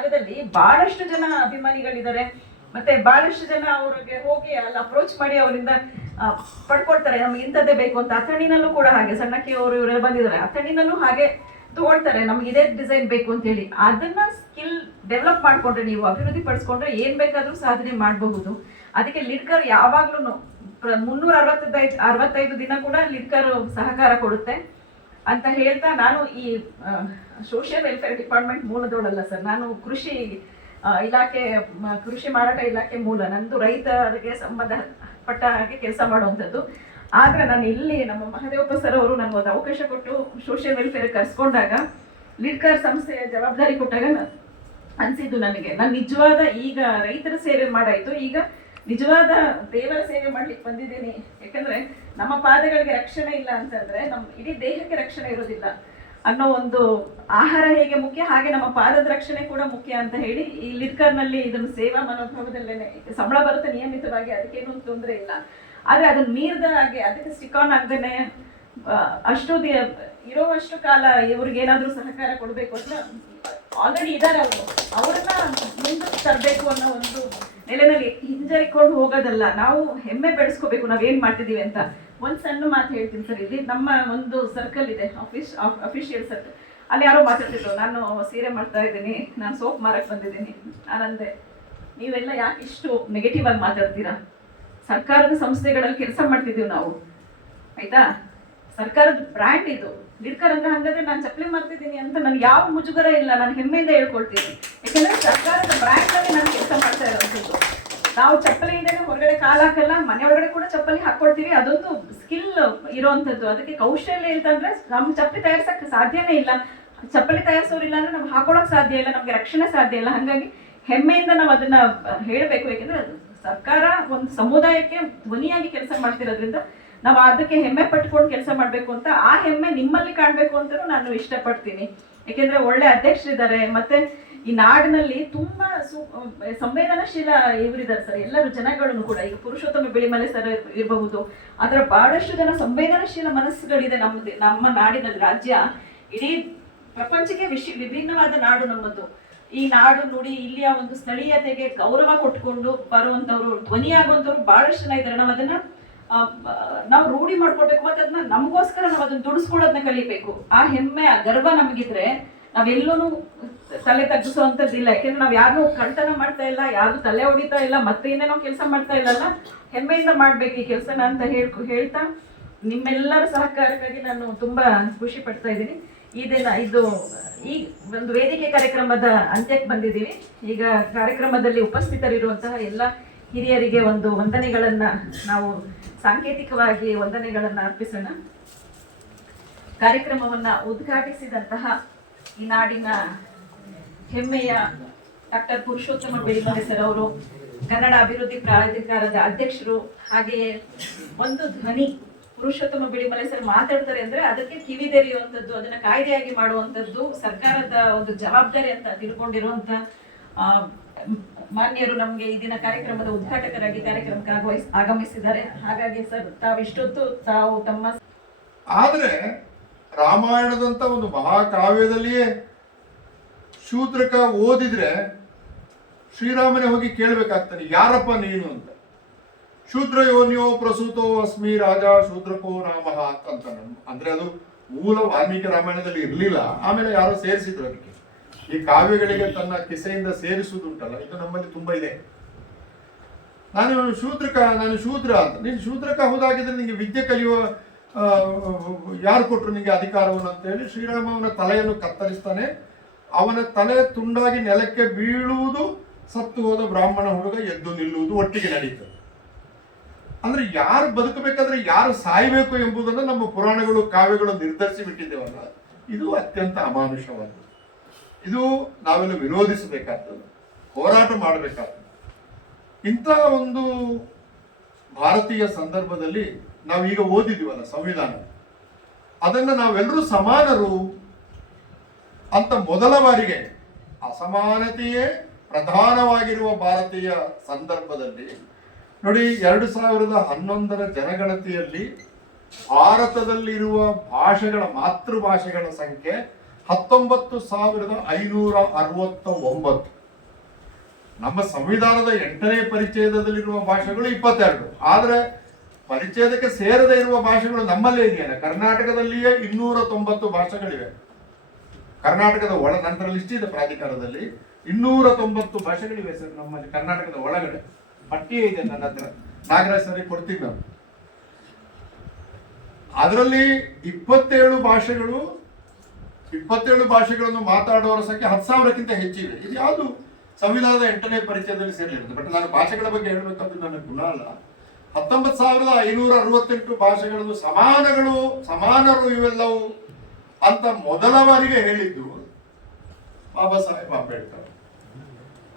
ಭಾಗದಲ್ಲಿ ಬಹಳಷ್ಟು ಜನ ಅಭಿಮಾನಿಗಳಿದ್ದಾರೆ. ಮತ್ತೆ ಬಹಳಷ್ಟು ಜನ ಅವ್ರಿಗೆ ಹೋಗಿ ಅಲ್ಲಿ ಅಪ್ರೋಚ್ ಮಾಡಿ ಅವರಿಂದ ಪಡ್ಕೊಳ್ತಾರೆ, ನಮ್ಗೆ ಇಂಥದ್ದೇ ಬೇಕು ಅಂತ. ಅಥಣಿನಲ್ಲೂ ಕೂಡ ಹಾಗೆ, ಸಣ್ಣಕ್ಕಿ ಅವರು ಇವರೆಲ್ಲ ಬಂದಿದ್ದಾರೆ, ಅಥಣಿನಲ್ಲೂ ಹಾಗೆ ತಗೊಳ್ತಾರೆ, ನಮ್ಗೆ ಇದೇ ಡಿಸೈನ್ ಬೇಕು ಅಂತ ಹೇಳಿ. ಅದನ್ನ ಸ್ಕಿಲ್ ಡೆವಲಪ್ ಮಾಡ್ಕೊಂಡ್ರೆ, ನೀವು ಅಭಿವೃದ್ಧಿ ಪಡಿಸ್ಕೊಂಡ್ರೆ ಏನ್ ಬೇಕಾದ್ರೂ ಸಾಧನೆ ಮಾಡಬಹುದು. ಅದಕ್ಕೆ ಲಿಡ್ಕರ್ ಯಾವಾಗ್ಲೂ 365 ದಿನ ಕೂಡ ಲಿಡ್ಕರ್ ಸಹಕಾರ ಕೊಡುತ್ತೆ ಅಂತ ಹೇಳ್ತಾ, ನಾನು ಈ ಸೋಷಿಯಲ್ ವೆಲ್ಫೇರ್ ಡಿಪಾರ್ಟ್ಮೆಂಟ್ ಮೂಲದೋಳಲ್ಲ ಸರ್, ನಾನು ಇಲಾಖೆ ಕೃಷಿ ಮಾರಾಟ ಇಲಾಖೆ ಮೂಲ. ನಂದು ರೈತರಿಗೆ ಸಂಬಂಧಪಟ್ಟ ಹಾಗೆ ಕೆಲಸ ಮಾಡುವಂಥದ್ದು. ಆದ್ರೆ ನಾನು ಇಲ್ಲಿ ನಮ್ಮ ಮಹದೇವಪ್ಪ ಸರ್ ಅವರು ನನಗೊಂದು ಅವಕಾಶ ಕೊಟ್ಟು ಸೋಷಿಯಲ್ ವೆಲ್ಫೇರ್ ಕರ್ಸ್ಕೊಂಡಾಗ, ಲಿಡ್ಕರ್ ಸಂಸ್ಥೆಯ ಜವಾಬ್ದಾರಿ ಕೊಟ್ಟಾಗ ಅನ್ಸಿದ್ದು ನನಗೆ, ನಾನು ನಿಜವಾದ ಈಗ ರೈತರ ಸೇವೆ ಮಾಡಾಯ್ತು, ಈಗ ನಿಜವಾದ ದೇವರ ಸೇವೆ ಮಾಡ್ಲಿಕ್ಕೆ ಬಂದಿದ್ದೀನಿ. ಯಾಕಂದ್ರೆ ನಮ್ಮ ಪಾದಗಳಿಗೆ ರಕ್ಷಣೆ ಇಲ್ಲ ಅಂತಂದ್ರೆ ನಮ್ಮ ಇಡೀ ದೇಹಕ್ಕೆ ರಕ್ಷಣೆ ಇರೋದಿಲ್ಲ ಅನ್ನೋ ಒಂದು, ಆಹಾರ ಹೇಗೆ ಮುಖ್ಯ ಹಾಗೆ ನಮ್ಮ ಪಾದದ ರಕ್ಷಣೆ ಕೂಡ ಮುಖ್ಯ ಅಂತ ಹೇಳಿ ಈ ಲಿಡ್ಕರ್ನಲ್ಲಿ ಇದನ್ನು ಸೇವಾ ಮನೋಭಾವದಲ್ಲೇನೆ ಸಂಬಳ ಬರುತ್ತೆ ನಿಯಮಿತವಾಗಿ, ಅದಕ್ಕೇನು ತೊಂದರೆ ಇಲ್ಲ. ಆದ್ರೆ ಅದನ್ನ ಮೀರಿದ ಹಾಗೆ ಅದಕ್ಕೆ ಸ್ಟಿಕ್ ಆನ್ ಆಗದೇನೆ ಅಷ್ಟು ಇರೋವಷ್ಟು ಕಾಲ ಇವ್ರಿಗೆ ಏನಾದ್ರೂ ಸಹಕಾರ ಕೊಡಬೇಕು ಅಂತ ಆಲ್ರೆಡಿ ಇದ್ದಾರೆ ಅವರು, ಅವರನ್ನ ಮುಂದಕ್ಕೆ ತರಬೇಕು ಅನ್ನೋ ಒಂದು ನೆಲೆನಲ್ಲಿ ಹಿಂಜರಿಕೊಂಡು ಹೋಗೋದಲ್ಲ, ನಾವು ಹೆಮ್ಮೆ ಬೆಳೆಸ್ಕೋಬೇಕು ನಾವೇನ್ ಮಾಡ್ತಿದೀವಿ ಅಂತ. ಒಂದ್ ಸಣ್ಣ ಮಾತು ಹೇಳ್ತೀನಿ ಸರ್, ಇಲ್ಲಿ ನಮ್ಮ ಒಂದು ಸರ್ಕಲ್ ಇದೆ, ಅಫಿಷಿಯಲ್ ಸರ್ಕಲ್, ಅಲ್ಲಿ ಯಾರೋ ಮಾತಾಡ್ತಿದ್ರು, ನಾನು ಸೀರೆ ಮಾಡ್ತಾ ಇದ್ದೀನಿ, ನಾನು ಸೋಪ್ ಮಾರಕ್ ಬಂದಿದ್ದೀನಿ. ನಾನಂದೆ, ನೀವೆಲ್ಲ ಯಾಕೆ ಇಷ್ಟು ನೆಗೆಟಿವ್ ಆಗಿ ಮಾತಾಡ್ತೀರಾ? ಸರ್ಕಾರದ ಸಂಸ್ಥೆಗಳಲ್ಲಿ ಕೆಲಸ ಮಾಡ್ತಿದೀವಿ ನಾವು, ಆಯ್ತಾ? ಸರ್ಕಾರದ ಬ್ರ್ಯಾಂಡ್ ಇದು ಲಿಡ್ಕರ್ ಅಂದ್ರೆ. ಹಂಗಾದ್ರೆ ನಾನು ಚಪ್ಪಲಿ ಮಾಡ್ತಿದ್ದೀನಿ ಅಂತ ನನ್ಗೆ ಯಾವ ಮುಜುಗರ ಇಲ್ಲ, ನಾನು ಹೆಮ್ಮೆಯಿಂದ ಹೇಳ್ಕೊಳ್ತೀನಿ. ಯಾಕಂದ್ರೆ ಸರ್ಕಾರದ ಬ್ರ್ಯಾಂಡ್ ಅಲ್ಲಿ ನಾನು ಕೆಲಸ ಮಾಡ್ತಾ ಇರೋದು. ನಾವು ಚಪ್ಪಲಿ ಇದ್ದೇನೆ ಹೊರಗಡೆ ಕಾಲು ಹಾಕಲ್ಲ, ಮನೆ ಒಳಗಡೆ ಕೂಡ ಚಪ್ಪಲಿ ಹಾಕೊಳ್ತೀವಿ, ಅದೊಂದು ಸ್ಕಿಲ್ ಇರೋವಂಥದ್ದು. ಅದಕ್ಕೆ ಕೌಶಲ್ಯ ಅಂತಂದ್ರೆ ನಮ್ ಚಪ್ಪಲಿ ತಯಾರಿಸಕ್ಕೆ ಸಾಧ್ಯನೇ ಇಲ್ಲ, ಚಪ್ಪಲಿ ತಯಾರಿಸೋರಿಲ್ಲ ಅಂದ್ರೆ ನಮ್ಗೆ ಹಾಕೊಳಕ್ ಸಾಧ್ಯ ಇಲ್ಲ, ನಮ್ಗೆ ರಕ್ಷಣೆ ಸಾಧ್ಯ ಇಲ್ಲ. ಹಾಗಾಗಿ ಹೆಮ್ಮೆಯಿಂದ ನಾವು ಅದನ್ನ ಹೇಳ್ಬೇಕು. ಯಾಕಂದ್ರೆ ಸರ್ಕಾರ ಒಂದು ಸಮುದಾಯಕ್ಕೆ ಧ್ವನಿಯಾಗಿ ಕೆಲಸ ಮಾಡ್ತಿರೋದ್ರಿಂದ ನಾವು ಅದಕ್ಕೆ ಹೆಮ್ಮೆ ಪಟ್ಕೊಂಡು ಕೆಲಸ ಮಾಡ್ಬೇಕು ಅಂತ, ಆ ಹೆಮ್ಮೆ ನಿಮ್ಮಲ್ಲಿ ಕಾಣ್ಬೇಕು ಅಂತಲೂ ನಾನು ಇಷ್ಟಪಡ್ತೀನಿ. ಯಾಕೆಂದ್ರೆ ಒಳ್ಳೆ ಅಧ್ಯಕ್ಷರಿದ್ದಾರೆ, ಮತ್ತೆ ಈ ನಾಡಿನಲ್ಲಿ ತುಂಬಾ ಸಂವೇದನಾಶೀಲ ಇವರಿದ್ದಾರೆ ಸರ್, ಎಲ್ಲರೂ ಜನಗಳನ್ನು ಕೂಡ. ಈಗ ಪುರುಷೋತ್ತಮ ಬಿಳಿಮಲೆ ಸರ್ ಇರಬಹುದು, ಅದರ ಬಹಳಷ್ಟು ಜನ ಸಂವೇದನಾಶೀಲ ಮನಸ್ಸುಗಳಿದೆ ನಮ್ಮ ನಾಡಿನಲ್ಲಿ. ರಾಜ್ಯ ಇಡೀ ಪ್ರಪಂಚಕ್ಕೆ ವಿಭಿನ್ನವಾದ ನಾಡು ನಮ್ಮದು. ಈ ನಾಡು ನುಡಿ ಇಲ್ಲಿಯ ಒಂದು ಸ್ಥಳೀಯತೆಗೆ ಗೌರವ ಕೊಟ್ಕೊಂಡು ಬರುವಂತವ್ರು, ಧ್ವನಿಯಾಗುವಂತವ್ರು ಬಹಳಷ್ಟು ಜನ ಇದ್ದಾರೆ. ನಾವು ಅದನ್ನ ನಾವು ರೂಢಿ ಮಾಡ್ಕೊಳ್ಬೇಕು, ಮತ್ತೆ ಅದನ್ನ ನಮಗೋಸ್ಕರ ನಾವು ಅದನ್ನ ದುಡಿಸ್ಕೊಳ್ಳೋದನ್ನ ಕಲಿಬೇಕು. ಆ ಹೆಮ್ಮೆ, ಆ ಗರ್ವ ನಮಗಿದ್ರೆ ನಾವೆಲ್ಲೂ ತಲೆ ತಗ್ಗಿಸುವಂತದ್ದಿಲ್ಲ. ಯಾಕೆಂದ್ರೆ ನಾವ್ ಯಾರು ಕಳ್ತನ ಮಾಡ್ತಾ ಇಲ್ಲ, ಯಾರು ತಲೆ ಹೊಡಿತಾ ಇಲ್ಲ, ಮತ್ತೆ ಏನೇನೋ ಕೆಲಸ ಮಾಡ್ತಾ ಇಲ್ಲಲ್ಲ, ಹೆಮ್ಮೆಯಿಂದ ಮಾಡ್ಬೇಕು ಈ ಕೆಲಸನ ಅಂತ ಹೇಳ್ತಾ ನಿಮ್ಮೆಲ್ಲರ ಸಹಕಾರಕ್ಕಾಗಿ ನಾನು ತುಂಬಾ ಖುಷಿ ಪಡ್ತಾ ಇದ್ದೀನಿ. ಇದು ಈ ಒಂದು ವೇದಿಕೆ ಕಾರ್ಯಕ್ರಮದ ಅಂತ್ಯಕ್ಕೆ ಬಂದಿದ್ದೀವಿ. ಈಗ ಕಾರ್ಯಕ್ರಮದಲ್ಲಿ ಉಪಸ್ಥಿತರಿರುವಂತಹ ಎಲ್ಲ ಹಿರಿಯರಿಗೆ ಒಂದು ವಂದನೆಗಳನ್ನ ನಾವು ಸಾಂಕೇತಿಕವಾಗಿ ವಂದನೆಗಳನ್ನ ಅರ್ಪಿಸೋಣ. ಕಾರ್ಯಕ್ರಮವನ್ನ ಉದ್ಘಾಟಿಸಿದಂತಹ ಈ ನಾಡಿನ ಹೆಮ್ಮೆಯ ಡಾಕ್ಟರ್ ಪುರುಷೋತ್ತಮ ಬಿಳಿಮಲೆ ಸರ್ ಅವರು, ಕನ್ನಡ ಅಭಿವೃದ್ಧಿ ಪ್ರಾಧಿಕಾರದ ಅಧ್ಯಕ್ಷರು, ಹಾಗೆಯೇ ಒಂದು ಧ್ವನಿ ಪುರುಷೋತ್ತಮ ಬಿಳಿಮಲೆ ಸರ್ ಮಾತಾಡ್ತಾರೆ ಅಂದ್ರೆ ಅದಕ್ಕೆ ಕಿವಿದೆರೆಯುವಂಥದ್ದು, ಅದನ್ನ ಕಾಯ್ದೆಯಾಗಿ ಮಾಡುವಂಥದ್ದು ಸರ್ಕಾರದ ಒಂದು ಜವಾಬ್ದಾರಿ ಅಂತ ತಿಳ್ಕೊಂಡಿರುವಂತ ಮಾನ್ಯರು ನಮ್ಗೆ ಈ ದಿನ ಕಾರ್ಯಕ್ರಮದ ಉದ್ಘಾಟಕರಾಗಿ ಕಾರ್ಯಕ್ರಮಕ್ಕೆ ಆಗಮಿಸಿದ್ದಾರೆ. ಹಾಗಾಗಿ ಸರ್ ತಾವಿಷ್ಟೊತ್ತು ತಾವು ತಮ್ಮ ಆದ್ರೆ ರಾಮಾಯಣದಂತ ಒಂದು ಮಹಾಕಾವ್ಯದಲ್ಲಿಯೇ ಶೂದ್ರಕ ಓದಿದ್ರೆ ಶ್ರೀರಾಮನೇ ಹೋಗಿ ಕೇಳ್ಬೇಕಾಗ್ತಾನೆ, ಯಾರಪ್ಪ ನೀನು ಅಂತ. ಶೂದ್ರ ಯೋನ್ಯೋ ಪ್ರಸೂತೋ ಅಸ್ಮಿ ರಾಜ ಶೂದ್ರಕೋ ನಾಮಃ ಅಂತ ಅಂದ್ರೆ ಅದು ಮೂಲ ವಾಲ್ಮೀಕಿ ರಾಮಾಯಣದಲ್ಲಿ ಇರ್ಲಿಲ್ಲ, ಆಮೇಲೆ ಯಾರೋ ಸೇರಿಸಿದ್ರು ಅದಕ್ಕೆ. ಈ ಕಾವ್ಯಗಳಿಗೆ ತನ್ನ ಕಿಸೆಯಿಂದ ಸೇರಿಸುವುದುಂಟಲ್ಲ, ಇದು ನಮ್ಮಲ್ಲಿ ತುಂಬಾ ಇದೆ. ನಾನು ಶೂದ್ರ ಅಂತ. ನೀನು ಶೂದ್ರಕ ಹೌದಾಗಿದ್ರೆ ನಿಂಗೆ ವಿದ್ಯೆ ಕಲಿಯುವ ಯಾರು ಕೊಟ್ರು ನಿಂಗೆ ಅಧಿಕಾರವನ್ನು ಅಂತ ಹೇಳಿ ಶ್ರೀರಾಮ ಅವನ ತಲೆಯನ್ನು ಕತ್ತರಿಸ್ತಾನೆ. ಅವನ ತಲೆ ತುಂಡಾಗಿ ನೆಲಕ್ಕೆ ಬೀಳುವುದು, ಸತ್ತು ಹೋದ ಬ್ರಾಹ್ಮಣ ಹುಡುಗ ಎದ್ದು ನಿಲ್ಲುವುದು ಒಟ್ಟಿಗೆ ನಡೀತದೆ. ಅಂದ್ರೆ ಯಾರು ಬದುಕಬೇಕಾದ್ರೆ ಯಾರು ಸಾಯ್ಬೇಕು ಎಂಬುದನ್ನು ನಮ್ಮ ಪುರಾಣಗಳು ಕಾವ್ಯಗಳು ನಿರ್ಧರಿಸಿ ಬಿಟ್ಟಿದ್ದೇವಲ್ಲ, ಇದು ಅತ್ಯಂತ ಅಮಾನುಷವಾದದ್ದು. ಇದು ನಾವೆಲ್ಲ ವಿರೋಧಿಸಬೇಕಾಗ್ತದೆ, ಹೋರಾಟ ಮಾಡಬೇಕಾಗ್ತದೆ. ಇಂಥ ಒಂದು ಭಾರತೀಯ ಸಂದರ್ಭದಲ್ಲಿ ನಾವೀಗ ಓದಿದ್ದೀವಲ್ಲ ಸಂವಿಧಾನ, ಅದನ್ನು ನಾವೆಲ್ಲರೂ ಸಮಾನರು ಅಂತ ಮೊದಲ ಬಾರಿಗೆ, ಅಸಮಾನತೆಯೇ ಪ್ರಧಾನವಾಗಿರುವ ಭಾರತೀಯ ಸಂದರ್ಭದಲ್ಲಿ ನೋಡಿ, 2011 ಜನಗಣತಿಯಲ್ಲಿ ಭಾರತದಲ್ಲಿರುವ ಭಾಷೆಗಳ ಮಾತೃಭಾಷೆಗಳ ಸಂಖ್ಯೆ 19,569. ನಮ್ಮ ಸಂವಿಧಾನದ 8ನೇ ಪರಿಚ್ಛೇದದಲ್ಲಿರುವ ಭಾಷೆಗಳು 22. ಆದರೆ ಪರಿಚ್ಛೇದಕ್ಕೆ ಸೇರದೇ ಇರುವ ಭಾಷೆಗಳು ನಮ್ಮಲ್ಲೇ ಇದೆಯಲ್ಲ. ಕರ್ನಾಟಕದಲ್ಲಿಯೇ 290 ಭಾಷೆಗಳಿವೆ. ಕರ್ನಾಟಕದ ನಂತರ ಲಿಸ್ಟ್ ಇದೆ ಪ್ರಾಧಿಕಾರದಲ್ಲಿ. 290 ಭಾಷೆಗಳಿವೆ ಸರ್ ನಮ್ಮಲ್ಲಿ ಕರ್ನಾಟಕದ ಒಳಗಡೆ. ಪಟ್ಟಿಯೇ ಇದೆ ನನ್ನ ಹತ್ರ, ನಾಗರಾಜ್ ಸರಿ ಕೊಡ್ತೀನಿ ನಾನು. ಅದರಲ್ಲಿ 27 ಭಾಷೆಗಳನ್ನು ಮಾತಾಡುವವರ ಸಂಖ್ಯೆ 10,000ಕ್ಕಿಂತ ಹೆಚ್ಚಿವೆ. ಇದು ಯಾವುದು ಸಂವಿಧಾನದ 8ನೇ ಪರಿಚಯದಲ್ಲಿ ಸೇರಿರುತ್ತೆ. ಬಟ್ ನಾನು ಭಾಷೆಗಳ ಬಗ್ಗೆ ಹೇಳಬೇಕಂದ್ರೆ ನನಗೆ ಗುಣ ಅಲ್ಲ. 19,568 ಭಾಷೆಗಳನ್ನು ಸಮಾನರು ಇವೆಲ್ಲವೂ ಅಂತ ಮೊದಲ ಬಾರಿಗೆ ಹೇಳಿದ್ದು ಬಾಬಾ ಸಾಹೇಬ್ ಅಂಬೇಡ್ಕರ್.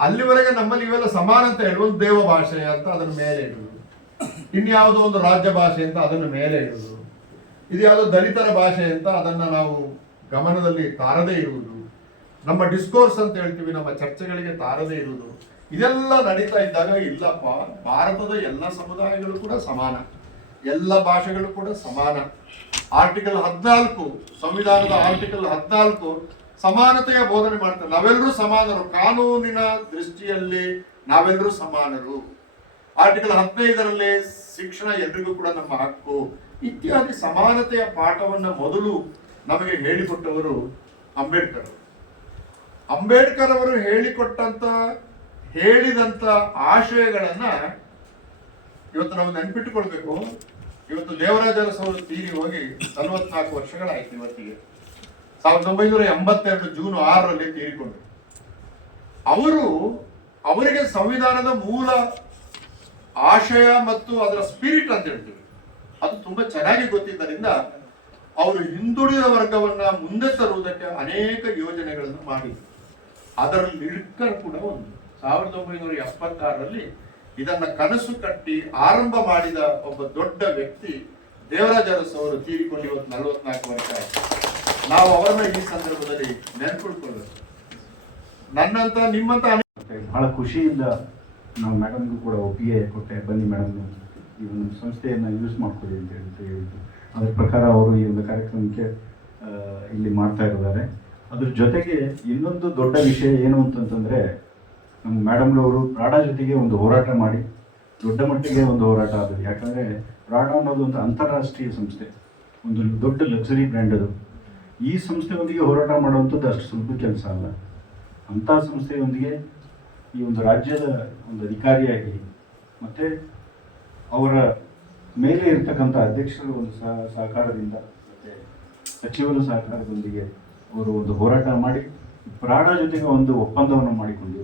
ಅಲ್ಲಿವರೆಗೆ ನಮ್ಮಲ್ಲಿ ಇವೆಲ್ಲ ಸಮಾನ ಅಂತ ಹೇಳುವುದು ದೇವ ಭಾಷೆ ಅಂತ ಅದನ್ನು ಮೇಲೆ ಇಡುವುದು, ಇನ್ಯಾವುದೋ ಒಂದು ರಾಜ್ಯ ಭಾಷೆ ಅಂತ ಅದನ್ನು ಮೇಲೆ ಇಡುವುದು, ಇದು ಯಾವುದೋ ದಲಿತರ ಭಾಷೆ ಅಂತ ಅದನ್ನ ನಾವು ಗಮನದಲ್ಲಿ ತಾರದೇ ಇರುವುದು, ನಮ್ಮ ಡಿಸ್ಕೋರ್ಸ್ ಅಂತ ಹೇಳ್ತೀವಿ, ನಮ್ಮ ಚರ್ಚೆಗಳಿಗೆ ತಾರದೇ ಇರುವುದು, ಇದೆಲ್ಲ ನಡೀತಾ ಇದ್ದಾಗ ಇಲ್ಲಪ್ಪ, ಭಾರತದ ಎಲ್ಲ ಸಮುದಾಯಗಳು ಕೂಡ ಸಮಾನ, ಎಲ್ಲ ಭಾಷೆಗಳು ಕೂಡ ಸಮಾನ. ಆರ್ಟಿಕಲ್ 14 ಸಂವಿಧಾನದ ಆರ್ಟಿಕಲ್ 14 ಸಮಾನತೆಯ ಬೋಧನೆ ಮಾಡ್ತಾರೆ. ನಾವೆಲ್ಲರೂ ಸಮಾನರು, ಕಾನೂನಿನ ದೃಷ್ಟಿಯಲ್ಲಿ ನಾವೆಲ್ಲರೂ ಸಮಾನರು. ಆರ್ಟಿಕಲ್ 15ರಲ್ಲಿ ಶಿಕ್ಷಣ ಎಲ್ರಿಗೂ ಕೂಡ ನಮ್ಮ ಹಕ್ಕು ಇತ್ಯಾದಿ ಸಮಾನತೆಯ ಪಾಠವನ್ನ ಮೊದಲು ನಮಗೆ ಹೇಳಿಕೊಟ್ಟವರು ಅಂಬೇಡ್ಕರ್. ಅಂಬೇಡ್ಕರ್ ಅವರು ಹೇಳಿದಂತ ಆಶಯಗಳನ್ನ ಇವತ್ತು ನಾವು ನೆನ್ಪಿಟ್ಟುಕೊಳ್ಬೇಕು. ಇವತ್ತು ದೇವರಾಜ ಅರಸು ಅವರು ತೀರಿ ಹೋಗಿ 44 ವರ್ಷಗಳಾಯ್ತು ಇವತ್ತಿಗೆ. 1982 ಜೂನ್ 6ರಲ್ಲಿ ತೀರಿಕೊಂಡ್ರು. ಅವರಿಗೆ ಸಂವಿಧಾನದ ಮೂಲ ಆಶಯ ಮತ್ತು ಅದರ ಸ್ಪಿರಿಟ್ ಅಂತ ಹೇಳ್ತೀವಿ, ಅದು ತುಂಬಾ ಚೆನ್ನಾಗಿ ಗೊತ್ತಿದ್ದರಿಂದ ಅವರು ಹಿಂದುಳಿದ ವರ್ಗವನ್ನ ಮುಂದೆ ತರುವುದಕ್ಕೆ ಅನೇಕ ಯೋಜನೆಗಳನ್ನು ಮಾಡಿದ್ರು. ಅದರಲ್ಲಿ ಲಿಡ್ಕರ್ ಕೂಡ ಒಂದು. 1976ರಲ್ಲಿ ಇದನ್ನ ಕನಸು ಕಟ್ಟಿ ಆರಂಭ ಮಾಡಿದ ಒಬ್ಬ ದೊಡ್ಡ ವ್ಯಕ್ತಿ ದೇವರಾಜ ಅರಸು ಅವರು ತೀರಿಕೊಂಡು ಇವತ್ತು 44 ವರ್ಷ ಆಯ್ತು. ನಾವು ಅವರನ್ನ ಈ ಸಂದರ್ಭದಲ್ಲಿ ನೆನ್ಪಿಟ್ಕೊಳ್ಬೇಕು. ನನ್ನಂತ ನಿಮ್ಮಂತ ಬಹಳ ಖುಷಿಯಿಂದ ನಾವು ಮೇಡಮ್ಗೂ ಕೂಡ ಒಪ್ಪಿಗೆ ಕೊಟ್ಟೆ, ಬನ್ನಿ ಮೇಡಮ್ ಈ ಒಂದು ಸಂಸ್ಥೆಯನ್ನು ಯೂಸ್ ಮಾಡ್ಕೊಳ್ಳಿ ಅಂತ ಹೇಳಿದ್ದು. ಅದರ ಪ್ರಕಾರ ಅವರು ಈ ಒಂದು ಕಾರ್ಯಕ್ರಮಕ್ಕೆ ಇಲ್ಲಿ ಮಾಡ್ತಾ ಇದ್ದಾರೆ. ಅದ್ರ ಜೊತೆಗೆ ಇನ್ನೊಂದು ದೊಡ್ಡ ವಿಷಯ ಏನು ಅಂತಂತಂದರೆ, ನಮ್ಮ ಮೇಡಮ್ನವರು ಪ್ರಾಡಾ ಜೊತೆಗೆ ಒಂದು ಹೋರಾಟ ಮಾಡಿ ದೊಡ್ಡ ಮಟ್ಟಿಗೆ ಒಂದು ಹೋರಾಟ ಆದದ್ದು. ಯಾಕಂದರೆ ಪ್ರಾಡಾ ಅನ್ನೋದು ಒಂದು ಅಂತಾರಾಷ್ಟ್ರೀಯ ಸಂಸ್ಥೆ, ಒಂದು ದೊಡ್ಡ ಲಕ್ಸುರಿ ಬ್ರ್ಯಾಂಡ್ ಅದು. ಈ ಸಂಸ್ಥೆಯೊಂದಿಗೆ ಹೋರಾಟ ಮಾಡುವಂಥದ್ದು ಅಷ್ಟು ಸುಲಭ ಕೆಲಸ ಅಲ್ಲ. ಅಂಥ ಸಂಸ್ಥೆಯೊಂದಿಗೆ ಈ ಒಂದು ರಾಜ್ಯದ ಒಂದು ಅಧಿಕಾರಿಯಾಗಿ ಮತ್ತು ಅವರ ಮೇಲೆ ಇರ್ತಕ್ಕಂಥ ಅಧ್ಯಕ್ಷರ ಒಂದು ಸಹಕಾರದಿಂದ ಮತ್ತು ಸಚಿವರ ಸಹಕಾರದೊಂದಿಗೆ ಅವರು ಒಂದು ಹೋರಾಟ ಮಾಡಿ ಪ್ರಾಡಾ ಜೊತೆಗೆ ಒಂದು ಒಪ್ಪಂದವನ್ನು ಮಾಡಿಕೊಂಡು,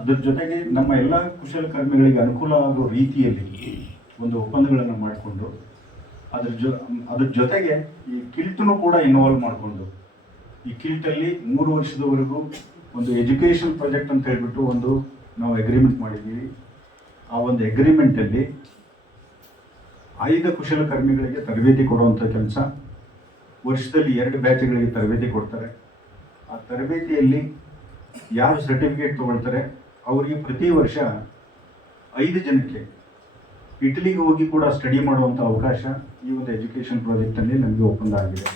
ಅದ್ರ ಜೊತೆಗೆ ನಮ್ಮ ಎಲ್ಲ ಕುಶಲಕರ್ಮಿಗಳಿಗೆ ಅನುಕೂಲ ಆಗೋ ರೀತಿಯಲ್ಲಿ ಒಂದು ಒಪ್ಪಂದಗಳನ್ನು ಮಾಡಿಕೊಂಡು, ಅದ್ರ ಜೊತೆಗೆ ಈ ಕಿಲ್ಟನ್ನು ಕೂಡ ಇನ್ವಾಲ್ವ್ ಮಾಡಿಕೊಂಡು, ಈ ಕಿಲ್ಟಲ್ಲಿ 3 ವರ್ಷದವರೆಗೂ ಒಂದು ಎಜುಕೇಷನ್ ಪ್ರಾಜೆಕ್ಟ್ ಅಂತ ಹೇಳ್ಬಿಟ್ಟು ಒಂದು ನಾವು ಅಗ್ರಿಮೆಂಟ್ ಮಾಡಿದ್ದೀವಿ. ಆ ಒಂದು ಅಗ್ರಿಮೆಂಟಲ್ಲಿ 5 ಕುಶಲಕರ್ಮಿಗಳಿಗೆ ತರಬೇತಿ ಕೊಡುವಂಥ ಕೆಲಸ, ವರ್ಷದಲ್ಲಿ 2 ಬ್ಯಾಚ್ಗಳಿಗೆ ತರಬೇತಿ ಕೊಡ್ತಾರೆ. ಆ ತರಬೇತಿಯಲ್ಲಿ ಯಾರು ಸರ್ಟಿಫಿಕೇಟ್ ತೊಗೊಳ್ತಾರೆ ಅವರಿಗೆ ಪ್ರತಿ ವರ್ಷ 5 ಜನಕ್ಕೆ ಇಟಲಿಗೆ ಹೋಗಿ ಕೂಡ ಸ್ಟಡಿ ಮಾಡುವಂಥ ಅವಕಾಶ ಈ ಒಂದು ಎಜುಕೇಷನ್ ಪ್ರಾಜೆಕ್ಟಲ್ಲಿ ನಮಗೆ ಒಪ್ಪಂದ ಆಗಿದೆ.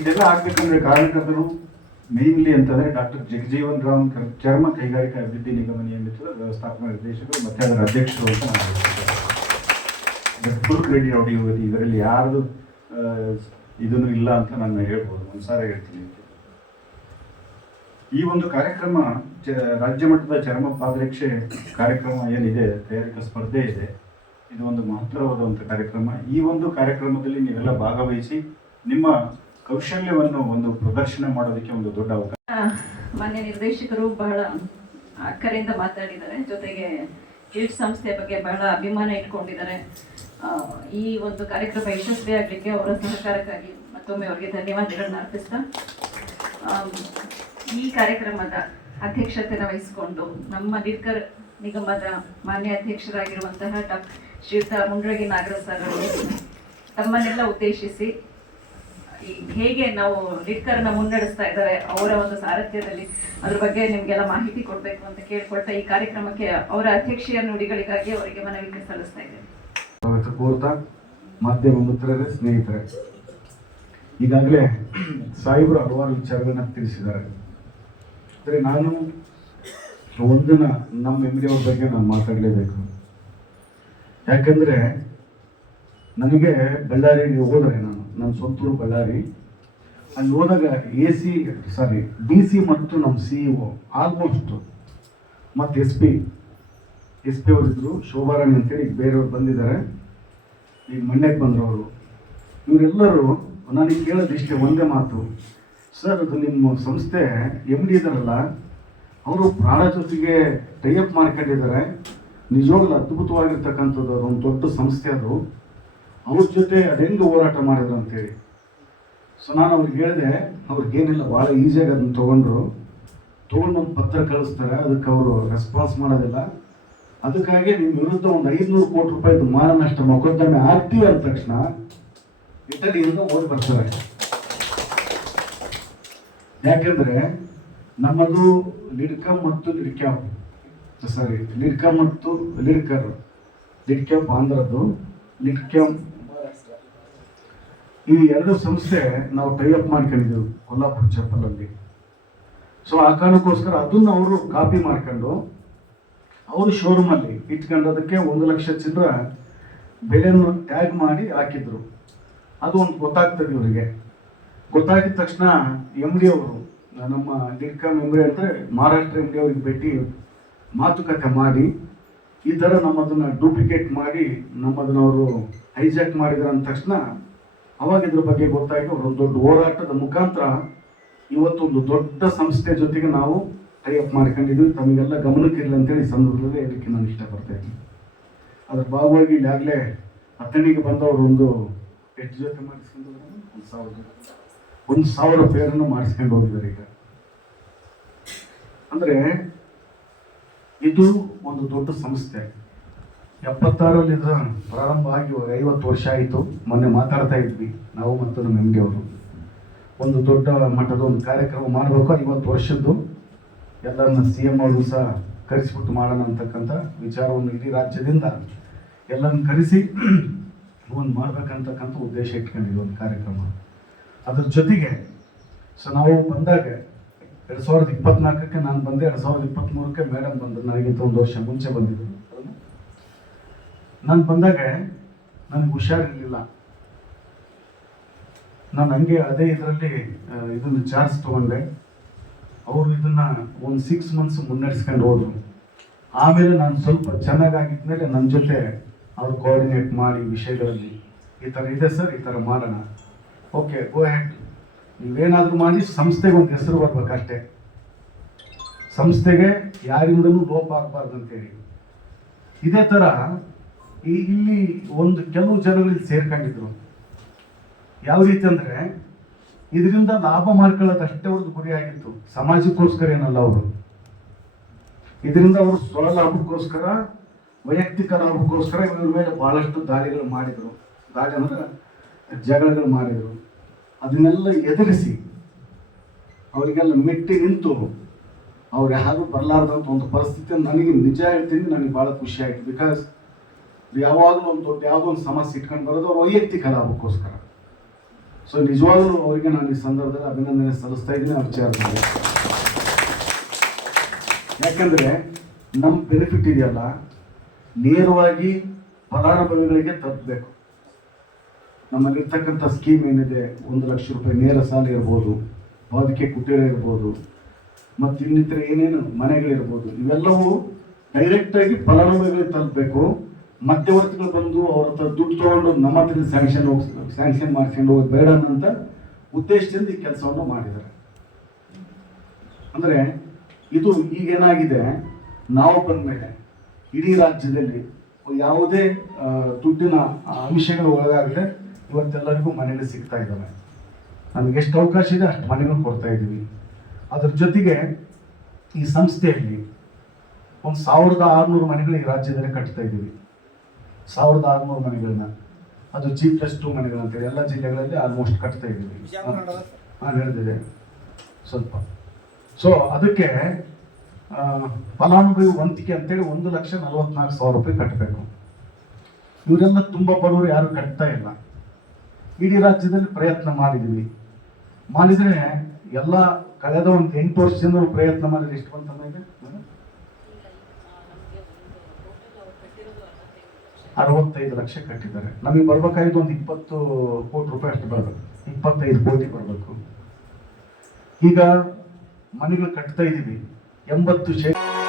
ಇದೆಲ್ಲ ಆಗಬೇಕಂದ್ರೆ ಕಾರಣಕರ್ತರು ಮೇನ್ಲಿ ಅಂತಂದರೆ ಡಾಕ್ಟರ್ ಜಗಜೀವನ್ ರಾಮ್ ಚರ್ಮ ಕೈಗಾರಿಕಾ ಅಭಿವೃದ್ಧಿ ನಿಗಮ ನಿಯಮಿತದ ವ್ಯವಸ್ಥಾಪನಾ ನಿರ್ದೇಶಕರು ಮತ್ತು ಅದರ ಅಧ್ಯಕ್ಷರು ಅಂತ ನಾನು ಫುಲ್ ಕ್ರೆಡಿಟ್ ಅವ್ರಿಗೆ ಹೋಗಿ ಇದರಲ್ಲಿ ಯಾರ್ದು ಇದನ್ನು ಇಲ್ಲ ಅಂತ ನಾನು ಹೇಳ್ಬೋದು, ಒಂದ್ಸಾರಿ ಹೇಳ್ತೀನಿ. ಈ ಒಂದು ಕಾರ್ಯಕ್ರಮ ರಾಜ್ಯ ಮಟ್ಟದ ಚರ್ಮ ಪಾದರಕ್ಷೆ ಕಾರ್ಯಕ್ರಮ ಏನಿದೆ, ತಯಾರಿಕಾ ಸ್ಪರ್ಧೆ ಇದೆ, ಇದು ಒಂದು ಮಹತ್ತರವಾದಂಥ ಕಾರ್ಯಕ್ರಮ. ಈ ಒಂದು ಕಾರ್ಯಕ್ರಮದಲ್ಲಿ ನೀವೆಲ್ಲ ಭಾಗವಹಿಸಿ ನಿಮ್ಮ ಕೌಶಲ್ಯವನ್ನು ಒಂದು ಪ್ರದರ್ಶನ ಮಾಡೋದಕ್ಕೆ ಒಂದು ದೊಡ್ಡ ಅವಕಾಶ. ಮಾನ್ಯ ನಿರ್ದೇಶಕರು ಬಹಳ ಅಕ್ಕರೆಯಿಂದ ಮಾತಾಡಿದ್ದಾರೆ, ಜೊತೆಗೆ ಕಿಲ್ಟ್ ಸಂಸ್ಥೆಯ ಬಗ್ಗೆ ಬಹಳ ಅಭಿಮಾನ ಇಟ್ಕೊಂಡಿದ್ದಾರೆ. ಈ ಒಂದು ಕಾರ್ಯಕ್ರಮ ಯಶಸ್ವಿಯಾಗಲಿಕ್ಕೆ ಅವರ ಸಹಕಾರಕ್ಕಾಗಿ ಮತ್ತೊಮ್ಮೆ ಅವರಿಗೆ ಧನ್ಯವಾದಗಳನ್ನ ಅರ್ಪಿಸ್ತಾ, ಈ ಕಾರ್ಯಕ್ರಮದ ಅಧ್ಯಕ್ಷತೆಯನ್ನು ವಹಿಸಿಕೊಂಡು ನಮ್ಮ ಲಿಡ್ಕರ್ ನಿಗಮದ ಮಾನ್ಯ ಅಧ್ಯಕ್ಷರಾಗಿರುವಂತಹ ಶ್ರೀಯುತ ಮುಂಡ್ರಗಿ ನಾಗರಾಜ್ ಸರ್ ಅವರು ತಮ್ಮನ್ನೆಲ್ಲ ಉದ್ದೇಶಿಸಿ ಹೇಗೆ ನಾವು ಲಿಡ್ಕರ್ನ ಮುನ್ನಡೆಸ್ತಾ ಇದ್ದಾರೆ ಅವರ ಒಂದು ಸಾರಥ್ಯದಲ್ಲಿ ಅದ್ರ ಬಗ್ಗೆ ನಿಮಗೆಲ್ಲ ಮಾಹಿತಿ ಕೊಡಬೇಕು ಅಂತ ಕೇಳ್ಕೊಳ್ತಾ ಈ ಕಾರ್ಯಕ್ರಮಕ್ಕೆ ಅವರ ಅಧ್ಯಕ್ಷೀಯ ನುಡಿಗಳಿಗಾಗಿ ಅವರಿಗೆ ಮನವಿ ಸಲ್ಲಿಸ್ತಾ ಇದ್ದೇನೆ. ಕೋರ್ತಾ ಮಾಧ್ಯಮ ಮಿತ್ರರೇ, ಸ್ನೇಹಿತರೆ, ಈಗಾಗಲೇ ಸಾಹೇಬರು ಹಲವಾರು ವಿಚಾರಗಳನ್ನ ತಿಳಿಸಿದ್ದಾರೆ. ಅಂದರೆ ನಾನು ಒಂದನ್ನ ನಮ್ಮ MD ಅವ್ರ ಬಗ್ಗೆ ನಾನು ಮಾತಾಡಲೇಬೇಕು. ಯಾಕಂದರೆ ನನಗೆ ಬಳ್ಳಾರಿಗೆ ಹೋದರೆ ನನ್ನ ಸ್ವಂತೂರು ಬಳ್ಳಾರಿ, ಅಲ್ಲಿ ಹೋದಾಗ DC ಮತ್ತು ನಮ್ಮ CEO ಆಲ್ಮೋಸ್ಟ್ ಮತ್ತು SP ಅವರಿದ್ದರು, ಶೋಭಾರಾಣಿ ಅಂತೇಳಿ ಬೇರೆಯವ್ರು ಬಂದಿದ್ದಾರೆ, ಈಗ ಮಂಡ್ಯಕ್ಕೆ ಬಂದರು ಅವರು. ಇವರೆಲ್ಲರೂ ನನಗೆ ಕೇಳೋದಿಷ್ಟೇ ಒಂದೇ ಮಾತು, ಸರ್ ಅದು ನಿಮ್ಮ ಸಂಸ್ಥೆ MD ಇದ್ದಾರಲ್ಲ ಅವರು ಪ್ರಾಣ ಜೊತೆಗೆ ಟೈಅಪ್ ಮಾಡ್ಕೊಂಡಿದ್ದಾರೆ, ನಿಜವಾಗ್ಲೂ ಅದ್ಭುತವಾಗಿರ್ತಕ್ಕಂಥದ್ದು, ಅದೊಂದು ದೊಡ್ಡ ಸಂಸ್ಥೆ ಅದು, ಅವ್ರ ಜೊತೆ ಅದೆಂಗೆ ಹೋರಾಟ ಮಾಡಿದ್ರು ಅಂತೇಳಿ. ಸೊ ನಾನು ಅವ್ರಿಗೆ ಹೇಳಿದೆ, ಅವ್ರಿಗೇನಿಲ್ಲ, ಭಾಳ ಈಸಿಯಾಗಿ ಅದನ್ನು ತೊಗೊಂಡು ಒಂದು ಪತ್ರ ಕಳಿಸ್ತಾರೆ, ಅದಕ್ಕೆ ಅವರು ರೆಸ್ಪಾನ್ಸ್ ಮಾಡೋದಿಲ್ಲ. ಅದಕ್ಕಾಗಿ ನಿಮ್ಮ ವಿರುದ್ಧ ಒಂದು 500 ಕೋಟಿ ರೂಪಾಯಿದು ಮಾನನಷ್ಟ ಮೊಕದ್ದಮೆ ಆಗ್ತೀವಿ ಅಂದ ತಕ್ಷಣ ಇಟಲಿಯಿಂದ ಓಡಿ ಬರ್ತಾರೆ. ಯಾಕೆಂದರೆ ನಮ್ಮದು ಲಿಡ್ಕಮ್ ಮತ್ತು ಲಿಡ್ಕ್ಯಾಪ್ ಆಂಧ್ರದ್ದು, ಲಿಡ್ಕ್ಯಾಮ್ ಈ ಎರಡು ಸಂಸ್ಥೆ ನಾವು ಟೈಅಪ್ ಮಾಡ್ಕೊಂಡಿದ್ದೆವು ಕೊಲ್ಲಾಪುರ ಚಪ್ಪಲಲ್ಲಿ. ಸೊ ಆ ಕಾರಣಕ್ಕೋಸ್ಕರ ಅದನ್ನು ಅವರು ಕಾಪಿ ಮಾಡ್ಕೊಂಡು ಅವರು ಶೋರೂಮಲ್ಲಿ ಇಟ್ಕೊಂಡೋದಕ್ಕೆ 1 ಲಕ್ಷ ಚಿಲ್ಲರ ಬೆಲೆಯನ್ನು ಟ್ಯಾಗ್ ಮಾಡಿ ಹಾಕಿದ್ರು. ಅದು ಒಂದು ಗೊತ್ತಾಗ್ತದೆ ಇವರಿಗೆ. ಗೊತ್ತಾಗಿದ ತಕ್ಷಣ MD ಅವರು, ನಮ್ಮ ಲಿಡ್ಕಾಮ್ MD ಅಂದರೆ ಮಹಾರಾಷ್ಟ್ರ MD ಅವ್ರಿಗೆ ಭೇಟಿ ಮಾತುಕತೆ ಮಾಡಿ, ಈ ಥರ ನಮ್ಮದನ್ನು ಡೂಪ್ಲಿಕೇಟ್ ಮಾಡಿ ನಮ್ಮದನ್ನು ಅವರು ಹೈಜಾಕ್ ಮಾಡಿದ್ರು ಅಂದ ತಕ್ಷಣ ಅವಾಗ ಇದ್ರ ಬಗ್ಗೆ ಗೊತ್ತಾಗಿ ಅವರು ಒಂದು ದೊಡ್ಡ ಹೋರಾಟದ ಮುಖಾಂತರ ಇವತ್ತೊಂದು ದೊಡ್ಡ ಸಂಸ್ಥೆ ಜೊತೆಗೆ ನಾವು ಟೈಅಪ್ ಮಾಡ್ಕೊಂಡಿದ್ವಿ. ತಮಗೆಲ್ಲ ಗಮನಕ್ಕಿರಲಿ ಅಂತೇಳಿ ಸಂದರ್ಭದಲ್ಲಿ ಹೇಳಲಿಕ್ಕೆ ನಾನು ಇಷ್ಟಪಡ್ತಾ ಇದ್ದೀನಿ. ಅದ್ರ ಭಾಗವಾಗಿ ಈಗಾಗಲೇ ಅಥಣಿಗೆ ಬಂದವರು ಒಂದು ಎಷ್ಟು ಜೊತೆ ಮಾಡಿಸ್ಕೊಂಡು 1,000 ಪೇರನ್ನು ಮಾಡಿಸ್ಕೊಂಡು ಹೋಗಿದ್ದಾರೆ. ಈಗ ಅಂದರೆ ಇದು ಒಂದು ದೊಡ್ಡ ಸಂಸ್ಥೆ. 76ರಲ್ಲಿ ಪ್ರಾರಂಭ ಆಗಿ 50 ವರ್ಷ ಆಯಿತು. ಮೊನ್ನೆ ಮಾತಾಡ್ತಾ ಇದ್ವಿ ನಾವು ಮತ್ತು ನಮ್ಮ MD ಅವರು, ಒಂದು ದೊಡ್ಡ ಮಟ್ಟದ ಒಂದು ಕಾರ್ಯಕ್ರಮ ಮಾಡಬೇಕು, 50 ವರ್ಷದ್ದು, ಎಲ್ಲರನ್ನ CM ಅವರು ಸಹ ಕರೆಸಿಬಿಟ್ಟು ಮಾಡೋಣ ಅಂತಕ್ಕಂಥ ವಿಚಾರವನ್ನು ಇಡೀ ರಾಜ್ಯದಿಂದ ಎಲ್ಲರನ್ನ ಕರೆಸಿ ಒಂದು ಮಾಡ್ಬೇಕಂತಕ್ಕಂಥ ಉದ್ದೇಶ ಇಟ್ಕೊಂಡಿದ್ವಿ ಒಂದು ಕಾರ್ಯಕ್ರಮ. ಅದ್ರ ಜೊತೆಗೆ ನಾವು ಬಂದಾಗ 2024ಕ್ಕೆ ನಾನು ಬಂದೆ, 2023ಕ್ಕೆ ಮೇಡಮ್ ಬಂದರು, ನನಗಿಂತ 1 ವರ್ಷ ಮುಂಚೆ ಬಂದಿದ್ದರು. ನಾನು ಬಂದಾಗ ನನಗೆ ಹುಷಾರಿರಲಿಲ್ಲ. ನಾನು ಹಂಗೆ ಅದೇ ಇದರಲ್ಲಿ ಇದನ್ನು ಚಾರ್ಜ್ ತೊಗೊಂಡೆ. ಅವರು ಇದನ್ನು ಒಂದು 6 ಮಂತ್ಸ್ ಮುನ್ನಡೆಸ್ಕೊಂಡು ಹೋದರು. ಆಮೇಲೆ ನಾನು ಸ್ವಲ್ಪ ಚೆನ್ನಾಗಾಗಿದ್ಮೇಲೆ ನನ್ನ ಜೊತೆ ಅವರು ಕೋಆರ್ಡಿನೇಟ್ ಮಾಡಿ ವಿಷಯಗಳಲ್ಲಿ ಈ ಥರ ಇದೆ ಸರ್, ಈ ಥರ ಮಾಡೋಣ, ಓಕೆ ಗೋ ಹ್ಯಾಡ್, ನೀವೇನಾದರೂ ಮಾಡಿ ಸಂಸ್ಥೆಗೆ ಒಂದು ಹೆಸರು ಬರ್ಬೇಕಷ್ಟೇ, ಸಂಸ್ಥೆಗೆ ಯಾರಿಂದಲೂ ಲೋಪ ಆಗಬಾರ್ದು ಅಂತೇಳಿ. ಇದೇ ಥರ ಇಲ್ಲಿ ಒಂದು ಕೆಲವು ಜನಗಳು ಇಲ್ಲಿ ಸೇರ್ಕೊಂಡಿದ್ರು. ಯಾವ ರೀತಿ ಅಂದರೆ ಇದರಿಂದ ಲಾಭ ಮಾಡ್ಕೊಳ್ಳೋದು ಅಷ್ಟೇ ಅವ್ರದ್ದು ಗುರಿಯಾಗಿತ್ತು, ಸಮಾಜಕ್ಕೋಸ್ಕರ ಏನಲ್ಲ. ಅವರು ಇದರಿಂದ ಅವರು ಸ್ವರ ಲಾಭಕ್ಕೋಸ್ಕರ, ವೈಯಕ್ತಿಕ ಲಾಭಕ್ಕೋಸ್ಕರ ಇವ್ರ ಮೇಲೆ ಭಾಳಷ್ಟು ದಾಳಿಗಳು ಮಾಡಿದರು. ದಾಳಿ ಅಂದರೆ ಜಗಳಗಳು ಮಾಡಿದರು. ಅದನ್ನೆಲ್ಲ ಎದುರಿಸಿ ಅವರಿಗೆಲ್ಲ ಮೆಟ್ಟಿ ನಿಂತು ಅವ್ರು ಯಾರು ಬರಲಾರ್ದಂಥ ಒಂದು ಪರಿಸ್ಥಿತಿ ನನಗೆ ನಿಜ ಹೇಳ್ತೀನಿ, ನನಗೆ ಭಾಳ ಖುಷಿ ಆಯಿತು. ಬಿಕಾಸ್ ಯಾವಾಗಲೂ ಒಂದು ದೊಡ್ಡ ಯಾವುದೋ ಒಂದು ಸಮಸ್ಯೆ ಇಟ್ಕೊಂಡು ಬರೋದು ಅವ್ರ ವೈಯಕ್ತಿಕ ಲಾಭಕ್ಕೋಸ್ಕರ. ಸೊ ನಿಜವಾಗ್ಲೂ ಅವರಿಗೆ ನಾನು ಈ ಸಂದರ್ಭದಲ್ಲಿ ಅಭಿನಂದನೆ ಸಲ್ಲಿಸ್ತಾ ಇದ್ದೀನಿ ಆ ವಿಚಾರದಲ್ಲಿ. ಯಾಕಂದರೆ ನಮ್ಮ ಬೆನಿಫಿಟ್ ಇದೆಯಲ್ಲ, ನೇರವಾಗಿ ಫಲಾನುಭವಿಗಳಿಗೆ ತಲುಪಬೇಕು. ನಮ್ಮಲ್ಲಿರ್ತಕ್ಕಂಥ ಸ್ಕೀಮ್ ಏನಿದೆ, 1 ಲಕ್ಷ ರೂಪಾಯಿ ನೇರ ಸಾಲ ಇರ್ಬೋದು, ಬಾಧಿಕೆ ಕುಟೀರ ಇರ್ಬೋದು, ಮತ್ತು ಇನ್ನಿತರ ಏನೇನು ಮನೆಗಳಿರ್ಬೋದು, ಇವೆಲ್ಲವೂ ಡೈರೆಕ್ಟಾಗಿ ಫಲಾನುಭವಿಗಳಿಗೆ ತಲುಪಬೇಕು. ಮಧ್ಯವರ್ತಿಗಳು ಬಂದು ಅವ್ರ ಹತ್ರ ದುಡ್ಡು ತೊಗೊಂಡು ನಮ್ಮ ಹತ್ರ ಸ್ಯಾಂಕ್ಷನ್ ಮಾಡ್ಕೊಂಡು ಹೋಗೋದು ಬೇಡ ಅಂತ ಉದ್ದೇಶದಿಂದ ಈ ಕೆಲಸವನ್ನು ಮಾಡಿದ್ದಾರೆ. ಅಂದರೆ ಇದು ಈಗೇನಾಗಿದೆ, ನಾವು ಬಂದ ಮೇಲೆ ಇಡೀ ರಾಜ್ಯದಲ್ಲಿ ಯಾವುದೇ ದುಡ್ಡಿನ ಅಂಶಗಳು ಒಳಗಾಗದೆ ಇವತ್ತೆಲ್ಲರಿಗೂ ಮನೆಗಳು ಸಿಗ್ತಾ ಇದ್ದಾವೆ. ನಮಗೆ ಎಷ್ಟು ಅವಕಾಶ ಇದೆ ಅಷ್ಟು ಮನೆಗಳು ಕೊಡ್ತಾ ಇದ್ದೀವಿ. ಅದ್ರ ಜೊತೆಗೆ ಈ ಸಂಸ್ಥೆಯಲ್ಲಿ ಒಂದು 1600 ಮನೆಗಳು ಈ ರಾಜ್ಯದಲ್ಲಿ ಕಟ್ತಾ ಇದ್ದೀವಿ. 1600 ಮನೆಗಳನ್ನ, ಅದು G+2 ಮನೆಗಳಂತೇಳಿ ಎಲ್ಲ ಜಿಲ್ಲೆಗಳಲ್ಲಿ ಆಲ್ಮೋಸ್ಟ್ ಕಟ್ತಾ ಇದ್ದೀವಿ. ನಡೆದಿದೆ ಸ್ವಲ್ಪ. ಸೊ ಅದಕ್ಕೆ ಫಲಾನುಭವಿ ವಂತಿಕೆ ಅಂತೇಳಿ 1,44,000 ರೂಪಾಯಿ ಕಟ್ಟಬೇಕು. ಇವರೆಲ್ಲ ತುಂಬ ಬಡವರು, ಯಾರು ಕಟ್ತಾ ಇಲ್ಲ. ಇಡೀ ರಾಜ್ಯದಲ್ಲಿ ಪ್ರಯತ್ನ ಮಾಡಿದರೆ ಎಲ್ಲ ಕಳೆದ ಒಂದು 8 ವರ್ಷದಿಂದ ಪ್ರಯತ್ನ ಮಾಡಿದ್ರೆ ಎಷ್ಟು ಬಂತ ಇದೆ? 65 ಲಕ್ಷ ಕಟ್ಟಿದ್ದಾರೆ. ನಮಗೆ ಬರ್ಬೇಕಾಗಿದ್ದು ಒಂದು 20 ಕೋಟಿ ರೂಪಾಯಿ ಅಷ್ಟು ಬರಬೇಕು, 25 ಕೋಟಿ ಬರಬೇಕು. ಈಗ ಮನೆಗಳು ಕಟ್ತಾ ಇದ್ದೀವಿ, 80%